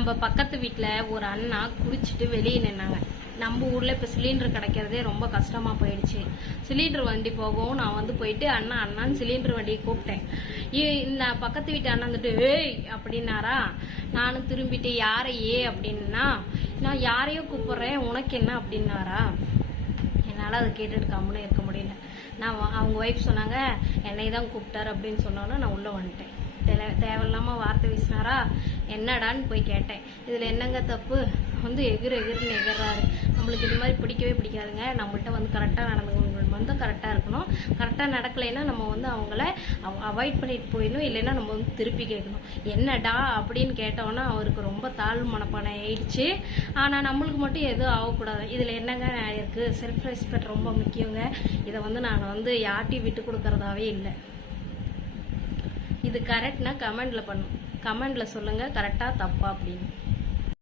நம்ம பக்கத்து வீட்டில் ஒரு அண்ணா குடிச்சிட்டு வெளியே நின்னாங்க. நம்ம ஊரில் இப்போ சிலிண்டர் கிடைக்கிறதே ரொம்ப கஷ்டமாக போயிடுச்சு. சிலிண்டர் வண்டி போகவும் நான் வந்து போயிட்டு அண்ணான்னு சிலிண்டர் வண்டியை கூப்பிட்டேன். இந்த பக்கத்து வீட்டு அண்ணா வந்துட்டு ஏய் அப்படின்னாரா. நானும் திரும்பிட்டு யாரையே அப்படின்னா, நான் யாரையோ கூப்பிட்றேன் உனக்கு என்ன அப்படின்னாரா. என்னால் அதை கேட்டுட்டு கம்முன்னு இருக்க முடியல. நான் அவங்க ஒய்ஃப் சொன்னாங்க என்னை தான் கூப்பிட்டாரு அப்படின்னு சொன்னோன்னா நான் உள்ளே வந்துட்டேன். தேவையில்லாமல் வார்த்தை வீசினாரா. என்னடான்னு போய் கேட்டேன். இதில் என்னங்க தப்பு? வந்து எகிர்னு எகிறாரு. நம்மளுக்கு இது மாதிரி பிடிக்கவே பிடிக்காதுங்க. நம்மள்கிட்ட வந்து கரெக்டாக நடந்துக்கணும், வந்து கரெக்டாக இருக்கணும். கரெக்டாக நடக்கலைன்னா நம்ம வந்து அவங்கள அவாய்ட் பண்ணிட்டு போயிடணும். இல்லைன்னா நம்ம வந்து திருப்பி கேட்கணும். என்னடா அப்படின்னு கேட்டோன்னா அவருக்கு ரொம்ப தாழ்வு மனப்பானை ஆயிடுச்சு. ஆனால் நம்மளுக்கு மட்டும் எதுவும் ஆகக்கூடாது. இதில் என்னங்க இருக்குது? செல்ஃப் ரெஸ்பெக்ட் ரொம்ப முக்கியங்க. இதை வந்து நான் வந்து யார்ட்டையும் விட்டு கொடுக்கறதாவே இல்லை. இது கரெக்ட்னா கமெண்ட்ல பண்ணும். கமெண்ட்ல சொல்லுங்க கரெக்டா தப்பா அப்படின்னு.